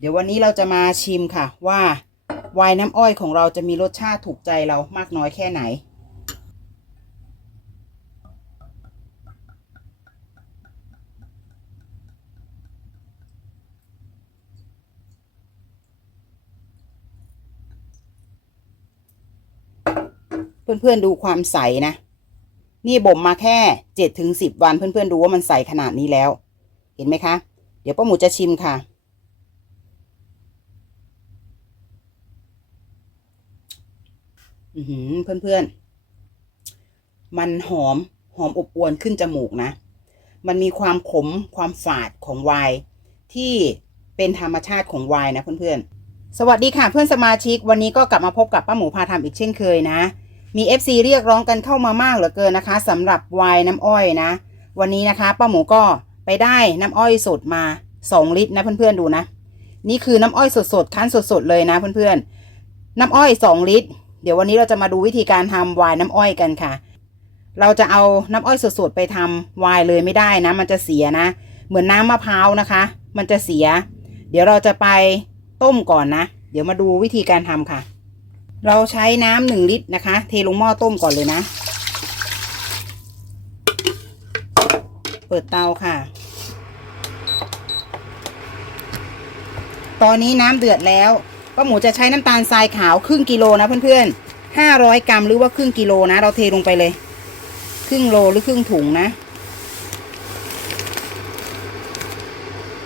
เดี๋ยววันนี้เราจะมาชิมค่ะ ว่าไวน์น้ำอ้อยของเราจะมีรสชาติถูกใจเรามากน้อยแค่ไหน เพื่อนๆดูความใสนะ นี่บ่มมาแค่เจ็ดถึงสิบวันเพื่อนๆดูว่ามันใสขนาดนี้แล้ว เห็นไหมคะ เดี๋ยวป้าหมูจะชิมค่ะ อือหือเพื่อนมันหอมหอมอบอวนขึ้นจมูกนะ มันมีความขมความฝาดของไวน์ที่เป็นธรรมชาติของไวน์นะเพื่อนๆ สวัสดีค่ะเพื่อนสมาชิก วันนี้ก็กลับมาพบกับป้าหมูพาทำอีกเช่นเคยนะ มี FC เรียกร้องกันเข้ามามากเหลือเกินนะคะสำหรับไวน์น้ำอ้อยนะ วันนี้นะคะป้าหมูก็ไปได้น้ำอ้อยสดมา 2 ลิตรนะเพื่อนๆดูนะ นี่คือน้ำอ้อยสดๆคั้นสดๆเลยนะเพื่อนๆน้ำอ้อย 2 ลิตร เดี๋ยววันนี้เราจะมาดูวิธีการทำไวน์น้ำอ้อยกันค่ะ เราจะเอาน้ำอ้อยสดๆไปทำไวน์เลยไม่ได้นะ มันจะเสียนะ เหมือนน้ำมะพร้าวนะคะ มันจะเสีย เดี๋ยวเราจะไปต้มก่อนนะ เดี๋ยวมาดูวิธีการทำค่ะ เราใช้น้ำหนึ่งลิตรนะคะ เทลงหม้อต้มก่อนเลยนะ เปิดเตาค่ะ ตอนนี้น้ำเดือดแล้ว ป้าหมูจะใช้น้ำตาลทรายขาวครึ่งกิโลนะเพื่อนๆห้าร้อยกรัมหรือว่าครึ่งกิโลนะ เราเทลงไปเลย ครึ่งโลหรือครึ่งถุงนะ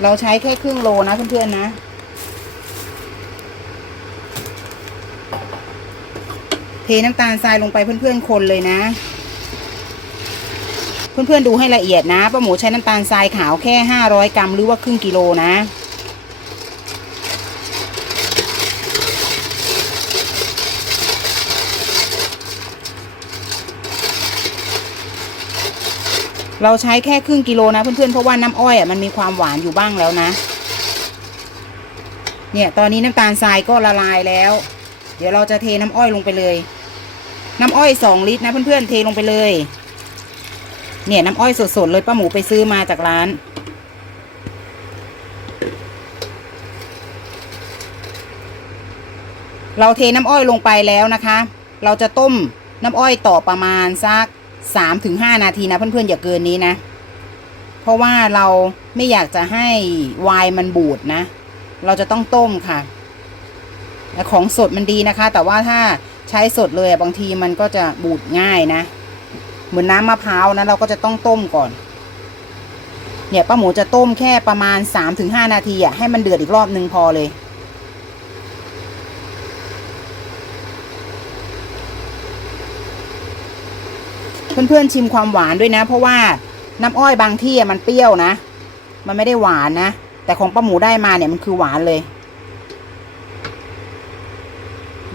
เราใช้แค่ครึ่งโลนะเพื่อนๆนะเทน้ำตาลทรายลงไปเพื่อนๆคนเลยนะ เพื่อนๆดูให้ละเอียดนะป้าหมูใช้น้ำตาลทรายขาวแค่ห้าร้อยกรัมหรือว่าครึ่งกิโลนะ เราใช้แค่ครึ่งกิโลนะเพื่อนๆเพราะว่าน้ำอ้อยอะมันมีความหวานอยู่บ้างแล้วนะ เนี่ยตอนนี้น้ำตาลทรายก็ละลายแล้ว เดี๋ยวเราจะเทน้ำอ้อยลงไปเลย น้ำอ้อยสองลิตรนะเพื่อนๆเทลงไปเลย เนี่ยน้ำอ้อยสดๆเลยป้าหมูไปซื้อมาจากร้านเราเทน้ำอ้อยลงไปแล้วนะคะ เราจะต้มน้ำอ้อยต่อประมาณสัก สามถึงห้านาทีนะเพื่อนๆอย่าเกินนี้นะ เพราะว่าเราไม่อยากจะให้วน์มันบูดนะ เราจะต้องต้มค่ะของสดมันดีนะคะ แต่ว่าถ้าใช้สดเลยบางทีมันก็จะบูดง่ายนะ เหมือนน้ำมะพร้าวนะเราก็จะต้องต้มก่อน เนี่ยป้าหมูจะต้มแค่ประมาณสามถึงห้านาทีอะให้มันเดือดอีกรอบนึงพอเลย เพื่อนๆชิมความหวานด้วยนะ เพราะว่าน้ำอ้อยบางที่มันเปรี้ยวนะ มันไม่ได้หวานนะ แต่ของป้าหมูได้มาเนี่ยมันคือหวานเลย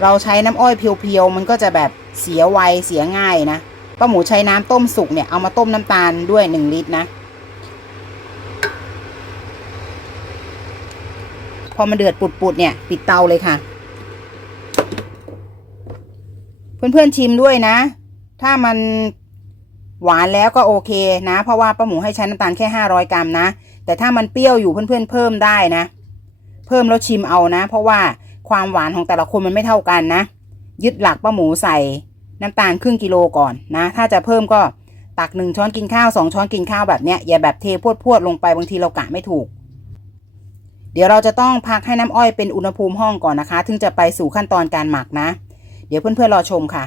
เราใช้น้ำอ้อยเพียวๆมันก็จะแบบเสียไวเสียง่ายนะป้าหมูใช้น้ำต้มสุกเนี่ยเอามาต้มน้ำตาลด้วยหนึ่งลิตรนะ พอมันเดือดปุดๆเนี่ย ปิดเตาเลยค่ะ เพื่อนๆชิมด้วยนะ ถ้ามัน หวานแล้วก็โอเคนะ เพราะว่าป้าหมูให้ใช้น้ำตาลแค่ห้าร้อยกรัมนะ แต่ถ้ามันเปรี้ยวอยู่เพื่อนๆเพิ่มได้นะ เพิ่มแล้วชิมเอานะ เพราะว่าความหวานของแต่ละคนมันไม่เท่ากันนะ ยึดหลักป้าหมูใส่น้ำตาลครึ่งกิโลก่อนนะ ถ้าจะเพิ่มก็ตักหนึ่งช้อนกินข้าวสองช้อนกินข้าวแบบเนี้ยอย่าแบบเทพรวดลงไปบางทีเรากะไม่ถูก เดี๋ยวเราจะต้องพักให้น้ำอ้อยเป็นอุณหภูมิห้องก่อนนะคะ ถึงจะไปสู่ขั้นตอนการหมักนะ เดี๋ยวเพื่อนๆรอชมค่ะ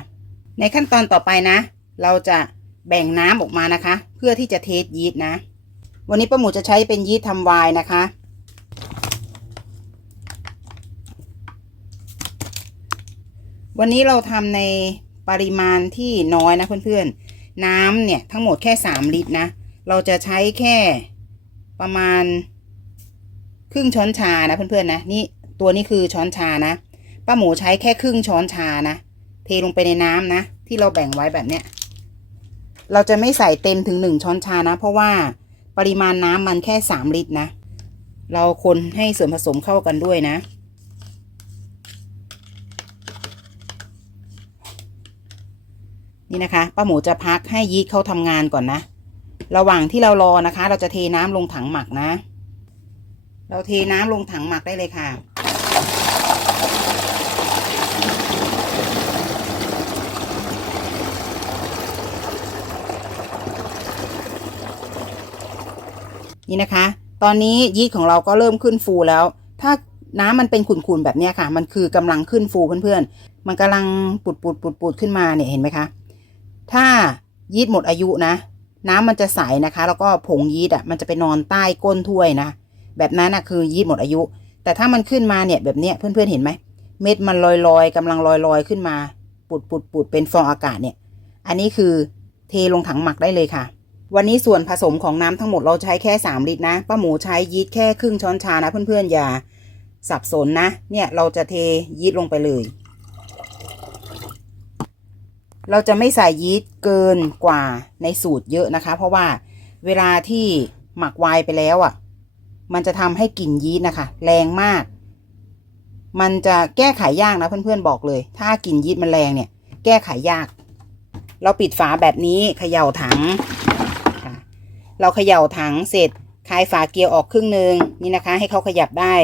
ในขั้นตอนต่อไปนะ เราจะ แบ่งน้ำออกมานะคะ เพื่อที่จะเทสยีสต์นะ วันนี้ป้าหมูจะใช้เป็นยีสต์ทำไวน์นะคะ วันนี้เราทำในปริมาณที่น้อยนะเพื่อนๆ น้ำเนี่ยทั้งหมดแค่สามลิตรนะ เราจะใช้แค่ประมาณครึ่งช้อนชานะเพื่อนๆนะนี่ตัวนี้คือช้อนชานะป้าหมูใช้แค่ครึ่งช้อนชานะ เทลงไปในน้ำนะ ที่เราแบ่งไว้แบบเนี้ย เราจะไม่ใส่เต็มถึงหนึ่งช้อนชานะ เพราะว่าปริมาณน้ำมันแค่สามลิตรนะ เราคนให้ส่วนผสมเข้ากันด้วยนะ นี่นะคะป้าหมูจะพักให้ยีสต์เขาทำงานก่อนนะ ระหว่างที่เรารอนะคะ เราจะเทน้ำลงถังหมักนะ เราเทน้ำลงถังหมักได้เลยค่ะ นี่นะคะ ตอนนี้ยีสต์ของเราก็เริ่มขึ้นฟูแล้ว ถ้าน้ำมันเป็นขุ่นๆแบบนี้ค่ะ มันคือกำลังขึ้นฟูเพื่อนๆ มันกำลังปุดปุดปุดปุดๆขึ้นมาเนี่ยเห็นไหมคะ ถ้ายีสต์หมดอายุนะ น้ำมันจะใสนะคะ แล้วก็ผงยีสต์อะมันจะไปนอนใต้ก้นถ้วยนะ แบบนั้นอะคือยีสต์หมดอายุ แต่ถ้ามันขึ้นมาเนี่ยแบบเนี้ยเพื่อนๆเห็นไหม เม็ดมันลอยๆกำลังลอยลอยๆขึ้นมา ปุดปุดปุดเป็นฟองอากาศเนี่ย อันนี้คือเทลงถังหมักได้เลยค่ะ วันนี้ส่วนผสมของน้ำทั้งหมดเราใช้แค่ 3 ลิตรนะ ป้าหมูใช้ยีสต์แค่ครึ่งช้อนชานะเพื่อนๆอย่าสับสนนะ เนี่ยเราจะเทยีสต์ลงไปเลย เราจะไม่ใส่ยีสต์เกินกว่าในสูตรเยอะนะคะ เพราะว่าเวลาที่หมักไวน์ไปแล้วอะ มันจะทำให้กลิ่นยีสต์นะคะ แรงมาก มันจะแก้ไขยากนะเพื่อนๆบอกเลย ถ้ากลิ่นยีสต์มันแรงเนี่ย แก้ไขยาก เราปิดฝาแบบนี้เขย่าถัง เราเขย่าถังเสร็จคลายฝาเกียร์ออกครึ่งหนึ่งนี่นะคะ ให้เขาขยับได้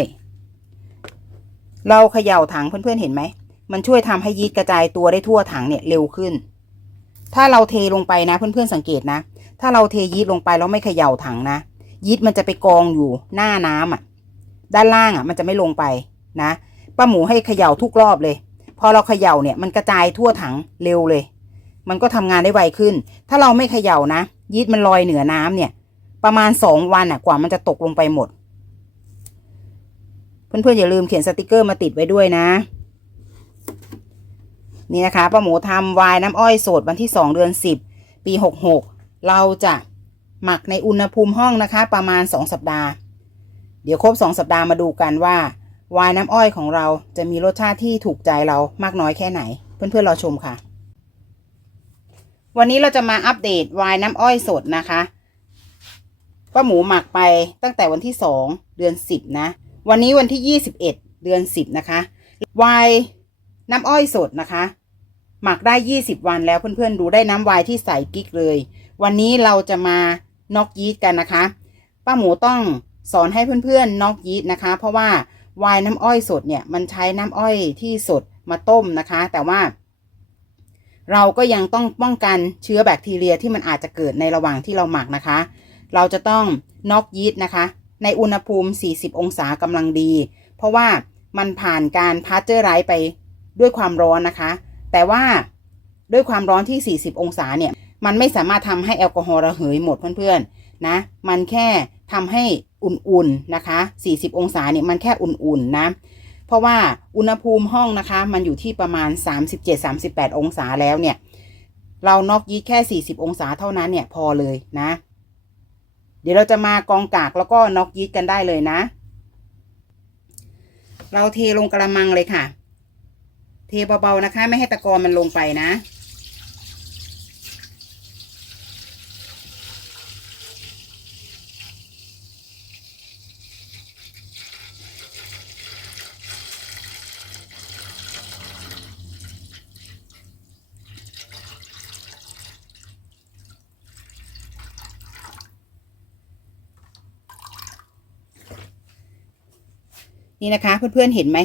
เราเขย่าถังเพื่อนๆเห็นไหมมันช่วยทำให้ยีสต์กระจายตัวได้ทั่วถังเนี่ยเร็วขึ้น ถ้าเราเทลงไปนะเพื่อนๆสังเกตนะ ถ้าเราเทยีสต์ลงไปแล้วไม่เขย่าถังนะยีสต์มันจะไปกองอยู่หน้าน้ำอะ ด้านล่างอะ มันจะไม่ลงไปนะป้าหมูให้เขย่าทุกรอบเลย พอเราเขย่าเนี่ยมันกระจายทั่วถังเร็วเลย มันก็ทำงานได้ไวขึ้น ถ้าเราไม่เขย่านะ ยีสต์มันลอยเหนือน้ำเนี่ย ประมาณสองวันอะ กว่ามันจะตกลงไปหมด เพื่อนๆอย่าลืมเขียนสติกเกอร์มาติดไว้ด้วยนะ นี่นะคะป้าหมูทำไวน์น้ำอ้อยสดวันที่สองเดือนสิบปีหกหกเราจะหมักในอุณหภูมิห้องนะคะ ประมาณสองสัปดาห์ เดี๋ยวครบสองสัปดาห์มาดูกันว่าไวน์น้ำอ้อยของเราจะมีรสชาติที่ถูกใจเรามากน้อยแค่ไหน เพื่อนๆรอชมค่ะ วันนี้เราจะมาอัปเดตไวน์น้ำอ้อยสดนะคะป้าหมูหมักไปตั้งแต่วันที่สองเดือนสิบนะ วันนี้วันที่ยี่สิบเอ็ดเดือนสิบนะคะไวน์น้ำอ้อยสดนะคะ หมักได้ยี่สิบวันแล้วเพื่อนๆดูได้น้ำไวน์ที่ใสกิ๊กเลย วันนี้เราจะมาน็อกยีสต์กันนะคะ ป้าหมูต้องสอนให้เพื่อนๆน็อกยีสต์นะคะ เพราะว่าไวน์น้ำอ้อยสดเนี่ยมันใช้น้ำอ้อยที่สดมาต้มนะคะ แต่ว่า เราก็ยังต้องป้องกันเชื้อแบคทีเรียที่มันอาจจะเกิดในระหว่างที่เราหมักนะคะ เราจะต้องน็อกยีสต์นะคะ ในอุณหภูมิ 40 องศากำลังดี เพราะว่ามันผ่านการพาสเจอร์ไรส์ไปด้วยความร้อนนะคะ แต่ว่าด้วยความร้อนที่ 40 องศาเนี่ย มันไม่สามารถทำให้แอลกอฮอล์ระเหยหมดเพื่อนๆนะ มันแค่ทำให้อุ่นๆนะคะ 40 องศาเนี่ยมันแค่อุ่นๆนะ เพราะว่าอุณหภูมิห้องนะคะ มันอยู่ที่ประมาณ 37-38 องศาแล้วเนี่ย เรานอกยีสต์แค่ 40 องศาเท่านั้นเนี่ยพอเลยนะ เดี๋ยวเราจะมากองกากแล้วก็นอกยีสต์กันได้เลยนะ เราเทลงกระมังเลยค่ะ เทเบาๆนะคะ ไม่ให้ตะกอนมันลงไปนะ นี่นะคะ เพื่อนๆเห็นไหม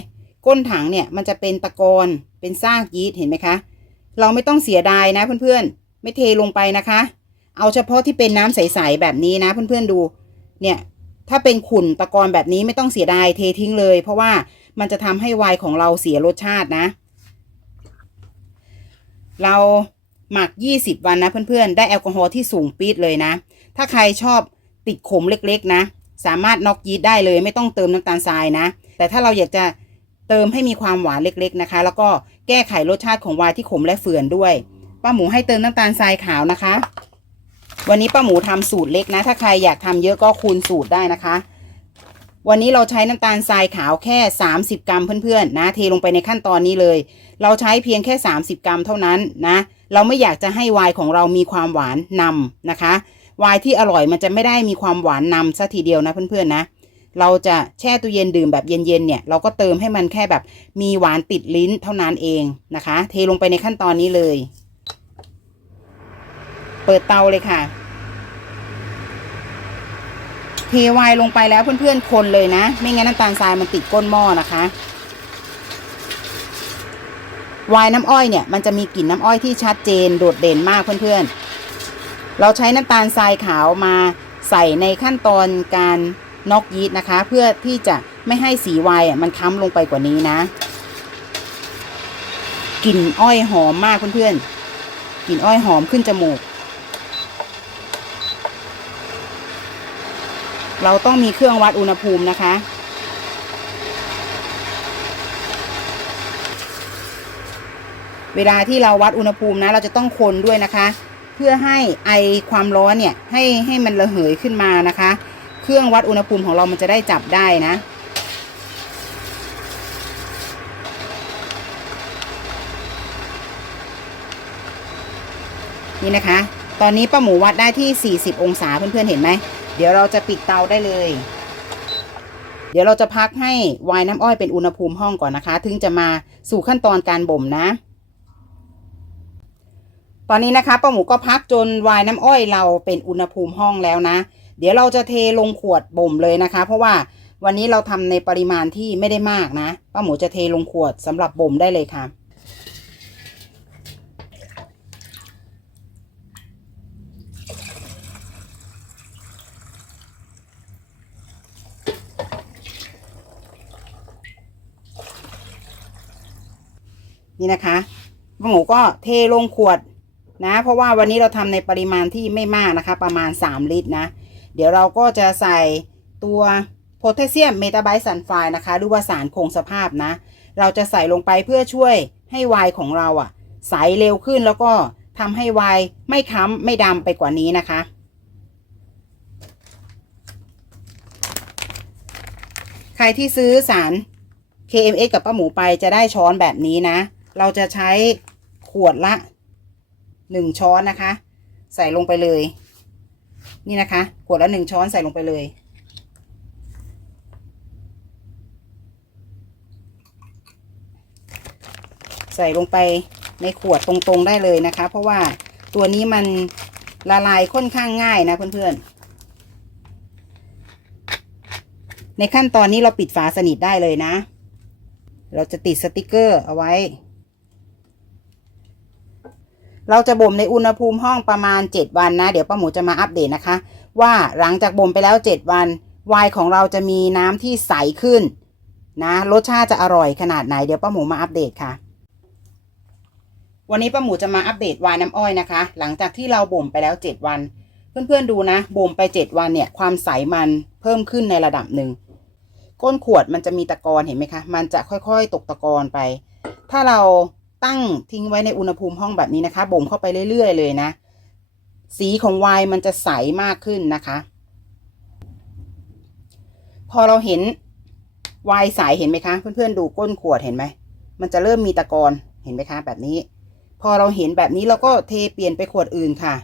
ก้นถังเนี่ยมันจะเป็นตะกอนเป็นซากยีสต์เห็นไหมคะ เราไม่ต้องเสียดายนะเพื่อนๆ ไม่เทลงไปนะคะ เอาเฉพาะที่เป็นน้ำใสๆแบบนี้นะเพื่อนๆดู เนี่ยถ้าเป็นขุ่นตะกอนแบบนี้ไม่ต้องเสียดายเททิ้งเลย เพราะว่ามันจะทำให้ไวน์ของเราเสียรสชาตินะ เราหมัก 20 วันนะเพื่อนๆ ได้แอลกอฮอล์ที่สูงปี๊ดเลยนะ ถ้าใครชอบติดขมเล็กๆนะ สามารถน็อกยีสต์ได้เลยไม่ต้องเติมน้ำตาลทรายนะ แต่ถ้าเราอยากจะเติมให้มีความหวานเล็กๆนะคะ แล้วก็แก้ไขรสชาติของวน์ที่ขมและเฟื่อนด้วยป้าหมูให้เติมน้ำตาลทรายขาวนะคะ วันนี้ป้าหมูทำสูตรเล็กนะ ถ้าใครอยากทำเยอะก็คูณสูตรได้นะคะ วันนี้เราใช้น้ำตาลทรายขาวแค่ 30 กรัมเพื่อนๆนะ เทลงไปในขั้นตอนนี้เลย เราใช้เพียงแค่ 30 กรัมเท่านั้นนะ เราไม่อยากจะให้วน์ของเรามีความหวานนำนะคะ ไวน์ที่อร่อยมันจะไม่ได้มีความหวานนำซะทีเดียวนะเพื่อนๆนะ เราจะแช่ตู้เย็นดื่มแบบเย็นๆเนี่ย เราก็เติมให้มันแค่แบบมีหวานติดลิ้นเท่านั้นเองนะคะ เทลงไปในขั้นตอนนี้เลย เปิดเตาเลยค่ะ เทไวน์ลงไปแล้วเพื่อนๆคนเลยนะ ไม่งั้นน้ำตาลทรายมันติดก้นหม้อนะคะวน์น้ำอ้อยเนี่ยมันจะมีกลิ่นน้ำอ้อยที่ชัดเจนโดดเด่นมากเพื่อนๆ เราใช้น้ำตาลทรายขาวมาใส่ในขั้นตอนการน็อกยีสต์นะคะ เพื่อที่จะไม่ให้สีไวน์อะมันค้ำลงไปกว่านี้นะกลิ่นอ้อยหอมมากเพื่อนๆกลิ่นอ้อยหอมขึ้นจมูก เราต้องมีเครื่องวัดอุณหภูมินะคะ เวลาที่เราวัดอุณหภูมินะ เราจะต้องคนด้วยนะคะ เพื่อให้ไอความร้อนเนี่ยให้ให้มันระเหยขึ้นมานะคะ เครื่องวัดอุณหภูมิของเรามันจะได้จับได้นะนี่นะคะ ตอนนี้ป้าหมูวัดได้ที่ 40 องศาเพื่อนๆเห็นไหม เดี๋ยวเราจะปิดเตาได้เลย เดี๋ยวเราจะพักให้วน์น้ำอ้อยเป็นอุณหภูมิห้องก่อนนะคะ ถึงจะมาสู่ขั้นตอนการบ่มนะ ตอนนี้นะคะป้าหมูก็พักจนวน์น้ำอ้อยเราเป็นอุณหภูมิห้องแล้วนะ เดี๋ยวเราจะเทลงขวดบ่มเลยนะคะ เพราะว่าวันนี้เราทำในปริมาณที่ไม่ได้มากนะป้าหมูจะเทลงขวดสำหรับบ่มได้เลยค่ะ นี่นะคะป้าหมูก็เทลงขวด นะ เพราะว่าวันนี้เราทำในปริมาณที่ไม่มากนะคะ ประมาณ 3 ลิตรนะ เดี๋ยวเราก็จะใส่ตัวโพแทสเซียมเมตาไบซัลไฟนะคะ หรือว่าสารคงสภาพนะ เราจะใส่ลงไปเพื่อช่วยให้วน์ของเราอะ่ะใสเร็วขึ้นแล้วก็ทำให้วน์ไม่ค้ำไม่ดำไปกว่านี้นะคะ ใครที่ซื้อสาร KMX กับป้าหมูไปจะได้ช้อนแบบนี้นะ เราจะใช้ขวดละ หนึ่งช้อนนะคะ ใส่ลงไปเลย นี่นะคะขวดละหนึ่งช้อนใส่ลงไปเลย ใส่ลงไปในขวดตรงๆได้เลยนะคะ เพราะว่าตัวนี้มันละลายค่อนข้างง่ายนะเพื่อนๆ ในขั้นตอนนี้เราปิดฝาสนิทได้เลยนะ เราจะติดสติกเกอร์เอาไว้ เราจะบ่มในอุณหภูมิห้องประมาณ 7 วันนะ เดี๋ยวป้าหมูจะมาอัปเดตนะคะ ว่าหลังจากบ่มไปแล้ว 7 วันไวน์ของเราจะมีน้ำที่ใสขึ้นนะรสชาติจะอร่อยขนาดไหนเดี๋ยวป้าหมูมาอัปเดตค่ะ วันนี้ป้าหมูจะมาอัปเดตไวน์น้ำอ้อยนะคะ หลังจากที่เราบ่มไปแล้ว 7 วัน เพื่อนๆดูนะบ่มไป 7 วันเนี่ยความใสมันเพิ่มขึ้นในระดับหนึ่งก้นขวดมันจะมีตะกอนเห็นไหมคะ มันจะค่อยๆ ตกตะกอนไป ถ้าเรา ตั้งทิ้งไว้ในอุณหภูมิห้องแบบนี้นะคะบ่มเข้าไปเรื่อยๆ เลยนะ สีของไวน์มันจะใสมากขึ้นนะคะ พอเราเห็นไวน์ใสเห็นไหมคะเพื่อนๆดูก้นขวดเห็นไหมมันจะเริ่มมีตะกอนเห็นไหมคะ แบบนี้ พอเราเห็นแบบนี้เราก็เทเปลี่ยนไปขวดอื่นค่ะ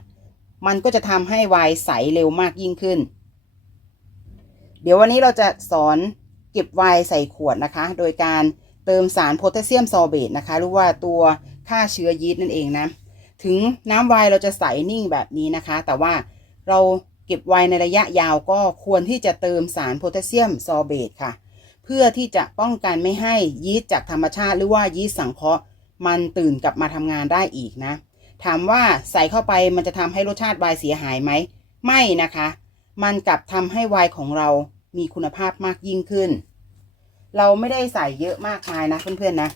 มันก็จะทำให้ไวน์ใสเร็วมากยิ่งขึ้น เดี๋ยววันนี้เราจะสอนเก็บไวน์ใส่ขวดนะคะ โดยการ เติมสารโพแทสเซียมซอเบตนะคะ หรือว่าตัวฆ่าเชื้อยีสต์นั่นเองนะ ถึงน้ำไวน์เราจะใสนิ่งแบบนี้นะคะ แต่ว่าเราเก็บไวน์ในระยะยาวก็ควรที่จะเติมสารโพแทสเซียมซอเบตค่ะ เพื่อที่จะป้องกันไม่ให้ยีสต์จากธรรมชาติ หรือว่ายีสต์สังเคราะห์มันตื่นกลับมาทำงานได้อีกนะ ถามว่าใส่เข้าไปมันจะทำให้รสชาติไวน์เสียหายไหม ไม่นะคะ มันกลับทำให้ไวน์ของเรามีคุณภาพมากยิ่งขึ้น เราไม่ได้ใส่เยอะมากมายนะเพื่อนๆนะ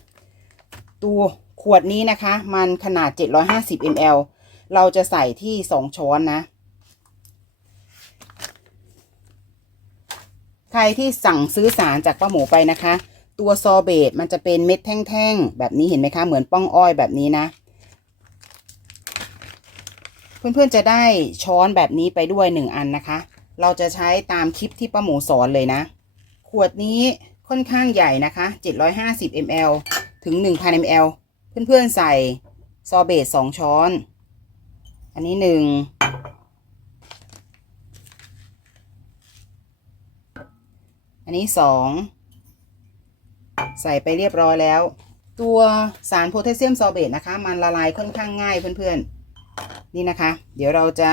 ตัวขวดนี้นะคะ มันขนาด 750 ml เราจะใส่ที่ 2 ช้อนนะ ใครที่สั่งซื้อสารจากป้าหมูไปนะคะ ตัวซอเบตมันจะเป็นเม็ดแท่งๆ แบบนี้เห็นไหมคะ เหมือนป้องอ้อยแบบนี้นะ เพื่อนๆจะได้ช้อนแบบนี้ไปด้วยหนึ่งอันนะคะ เราจะใช้ตามคลิปที่ป้าหมูสอนเลยนะ ขวดนี้ ค่อนข้างใหญ่นะคะ 750 ml ถึง 1,000 ml เพื่อนๆใส่ซอเบตสองช้อน อันนี้หนึ่ง อันนี้สอง ใส่ไปเรียบร้อยแล้ว ตัวสารโพแทสเซียมซอเบตนะคะ มันละลายค่อนข้างง่ายเพื่อนๆ นี่นะคะ เดี๋ยวเราจะ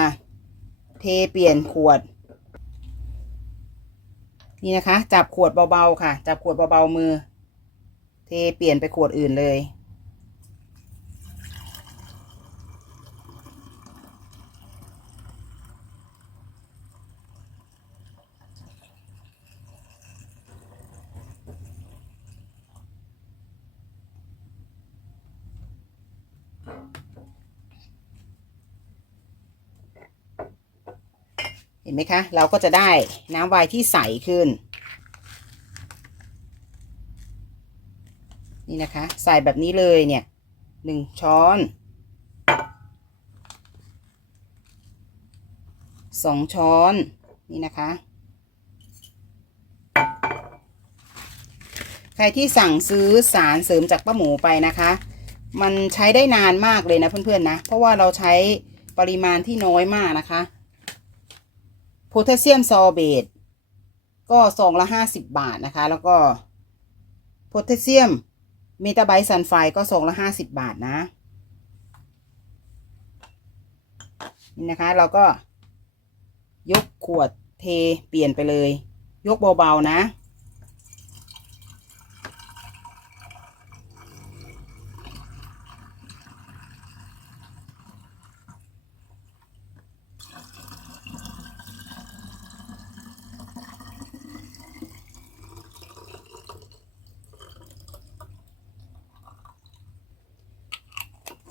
เทเปลี่ยนขวด นี่นะคะ จับขวดเบาๆค่ะ จับขวดเบาๆมือ เทเปลี่ยนไปขวดอื่นเลย ห็นไหมคะ เราก็จะได้น้ำไวน์ที่ใสขึ้น นี่นะคะ ใส่แบบนี้เลยเนี่ยหนึ่งช้อนสองช้อนนี่นะคะ ใครที่สั่งซื้อสารเสริมจากป้าหมูไปนะคะ มันใช้ได้นานมากเลยนะเพื่อนๆนะ เพราะว่าเราใช้ปริมาณที่น้อยมากนะคะ โพแทสเซียมซอเบตก็ซองละห้าสิบบาทนะคะ แล้วก็โพแทสเซียมเมตาไบซันไฟก็ซองละห้าสิบบาทนะนี่นะคะ เราก็ยกขวดเทเปลี่ยนไปเลย ยกเบาๆนะ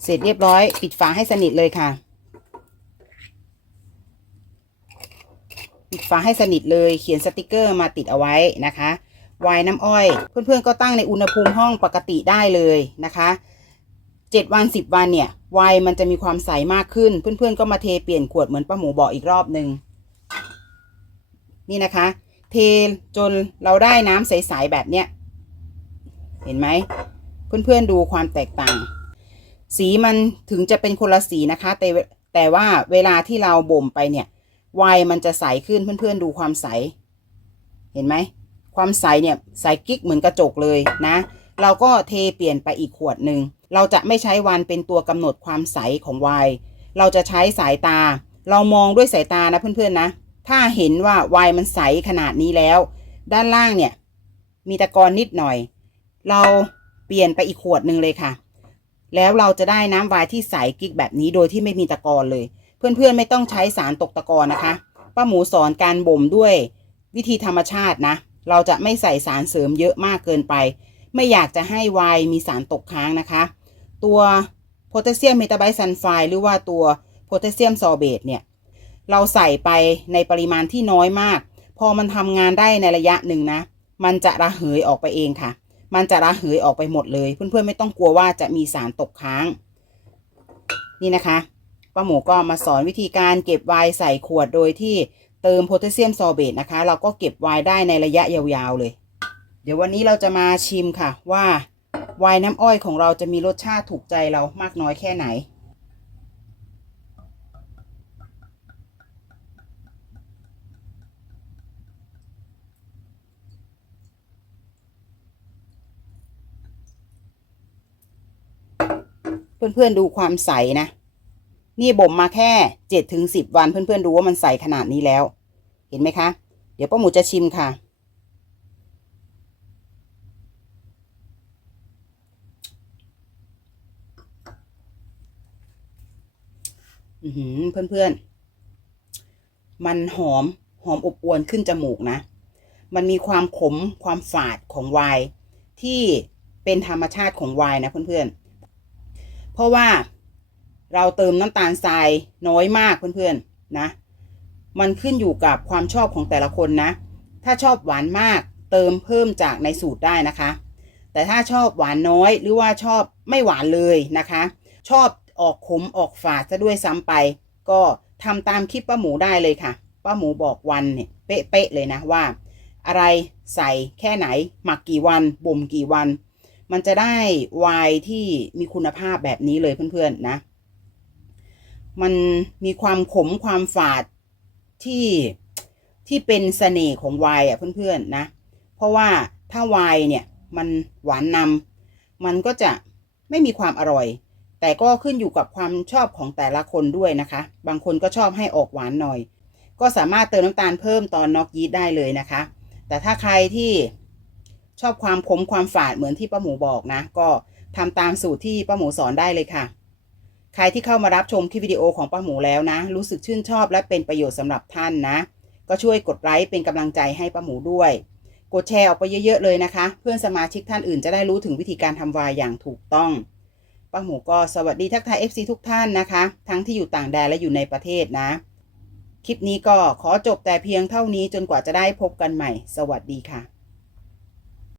ร็จเรียบร้อย ปิดฝาให้สนิทเลยค่ะ ปิดฝาให้สนิทเลยเขียนสติกเกอร์มาติดเอาไว้นะคะวน์น้ำอ้อย เพื่อนๆก็ตั้งในอุณหภูมิห้องปกติได้เลยนะคะเจ็ดวันสิบวันเนี่ยวน์มันจะมีความใสมากขึ้น เพื่อนๆก็มาเทเปลี่ยนขวดเหมือนป้าหมูบอกอีกรอบหนึ่งนี่นะคะ เทจนเราได้น้ำใสๆแบบเนี้ยเห็นไหมเพื่อนๆดูความแตกต่าง สีมันถึงจะเป็นคนละสีนะคะ แต่แต่ว่าเวลาที่เราบ่มไปเนี่ยไวน์มันจะใสขึ้นเพื่อนๆดูความใส เห็นไหม ความใสเนี่ยใสกิ๊กเหมือนกระจกเลยนะ เราก็เทเปลี่ยนไปอีกขวดหนึ่ง เราจะไม่ใช้วันเป็นตัวกำหนดความใสของไวน์เราจะใช้สายตา เรามองด้วยสายตานะเพื่อนๆนะ ถ้าเห็นว่าไวน์มันใสขนาดนี้แล้ว ด้านล่างเนี่ย มีตะกอนนิดหน่อย เราเปลี่ยนไปอีกขวดหนึ่งเลยค่ะ แล้วเราจะได้น้ำไวน์ที่ใสกิ๊กแบบนี้โดยที่ไม่มีตะกอนเลย เพื่อนๆไม่ต้องใช้สารตกตะกอนนะคะ ป้าหมูสอนการบ่มด้วยวิธีธรรมชาตินะ เราจะไม่ใส่สารเสริมเยอะมากเกินไป ไม่อยากจะให้ไวน์มีสารตกค้างนะคะ ตัวโพแทสเซียมเมตาไบซัลไฟด์หรือว่าตัวโพแทสเซียมซอเบตเนี่ย เราใส่ไปในปริมาณที่น้อยมาก พอมันทำงานได้ในระยะหนึ่งนะ มันจะระเหยออกไปเองค่ะ มันจะระเหยออกไปหมดเลย เพื่อนๆไม่ต้องกลัวว่าจะมีสารตกค้าง นี่นะคะป้าหมูก็มาสอนวิธีการเก็บไวน์ใส่ขวดโดยที่เติมโพแทสเซียมซอเบตนะคะ เราก็เก็บไวน์ได้ในระยะยาวๆเลย เดี๋ยววันนี้เราจะมาชิมค่ะว่าไวน์น้ำอ้อยของเราจะมีรสชาติถูกใจเรามากน้อยแค่ไหน เพื่อนๆดูความใสนะ นี่บ่มมาแค่เจ็ดถึงสิบวันเพื่อนๆดูว่ามันใสขนาดนี้แล้ว เห็นไหมคะ เดี๋ยวป้าหมูจะชิมค่ะ อือหือเพื่อนๆ มันหอมหอมอบอวนขึ้นจมูกนะ มันมีความขมความฝาดของไวน์ที่เป็นธรรมชาติของไวน์นะเพื่อนๆ ราะว่าเราเติมน้ำตาลทรายน้อยมากเพื่อนๆนะ มันขึ้นอยู่กับความชอบของแต่ละคนนะ ถ้าชอบหวานมากเติมเพิ่มจากในสูตรได้นะคะ แต่ถ้าชอบหวานน้อยหรือว่าชอบไม่หวานเลยนะคะ ชอบออกขมออกฝาดซะด้วยซ้ำไป ก็ทำตามคลิปป้าหมูได้เลยค่ะ ป้าหมูบอกวันเนี่ยเป๊ะๆเลยนะว่า อะไรใส่แค่ไหนหมักกี่วันบ่มกี่วัน มันจะได้ไวน์ที่มีคุณภาพแบบนี้เลยเพื่อนๆนะ มันมีความขมความฝาดที่ที่เป็นเสน่ห์ของไวน์อะเพื่อนๆนะ เพราะว่าถ้าไวน์เนี่ยมันหวานนำมันก็จะไม่มีความอร่อย แต่ก็ขึ้นอยู่กับความชอบของแต่ละคนด้วยนะคะ บางคนก็ชอบให้ออกหวานหน่อย ก็สามารถเติมน้ำตาลเพิ่มตอนน็อกยีสต์ได้เลยนะคะ แต่ถ้าใครที่ ชอบความขมความฝาดเหมือนที่ป้าหมูบอกนะ ก็ทำตามสูตรที่ป้าหมูสอนได้เลยค่ะ ใครที่เข้ามารับชมคลิปวิดีโอของป้าหมูแล้วนะ รู้สึกชื่นชอบและเป็นประโยชน์สำหรับท่านนะ ก็ช่วยกดไลค์เป็นกำลังใจให้ป้าหมูด้วย กดแชร์ออกไปเยอะๆเลยนะคะ เพื่อนสมาชิกท่านอื่นจะได้รู้ถึงวิธีการทำวายอย่างถูกต้องป้าหมูก็สวัสดีทักทาย FC ทุกท่านนะคะ ทั้งที่อยู่ต่างแดนและอยู่ในประเทศนะ คลิปนี้ก็ขอจบแต่เพียงเท่านี้จนกว่าจะได้พบกันใหม่ สวัสดีค่ะ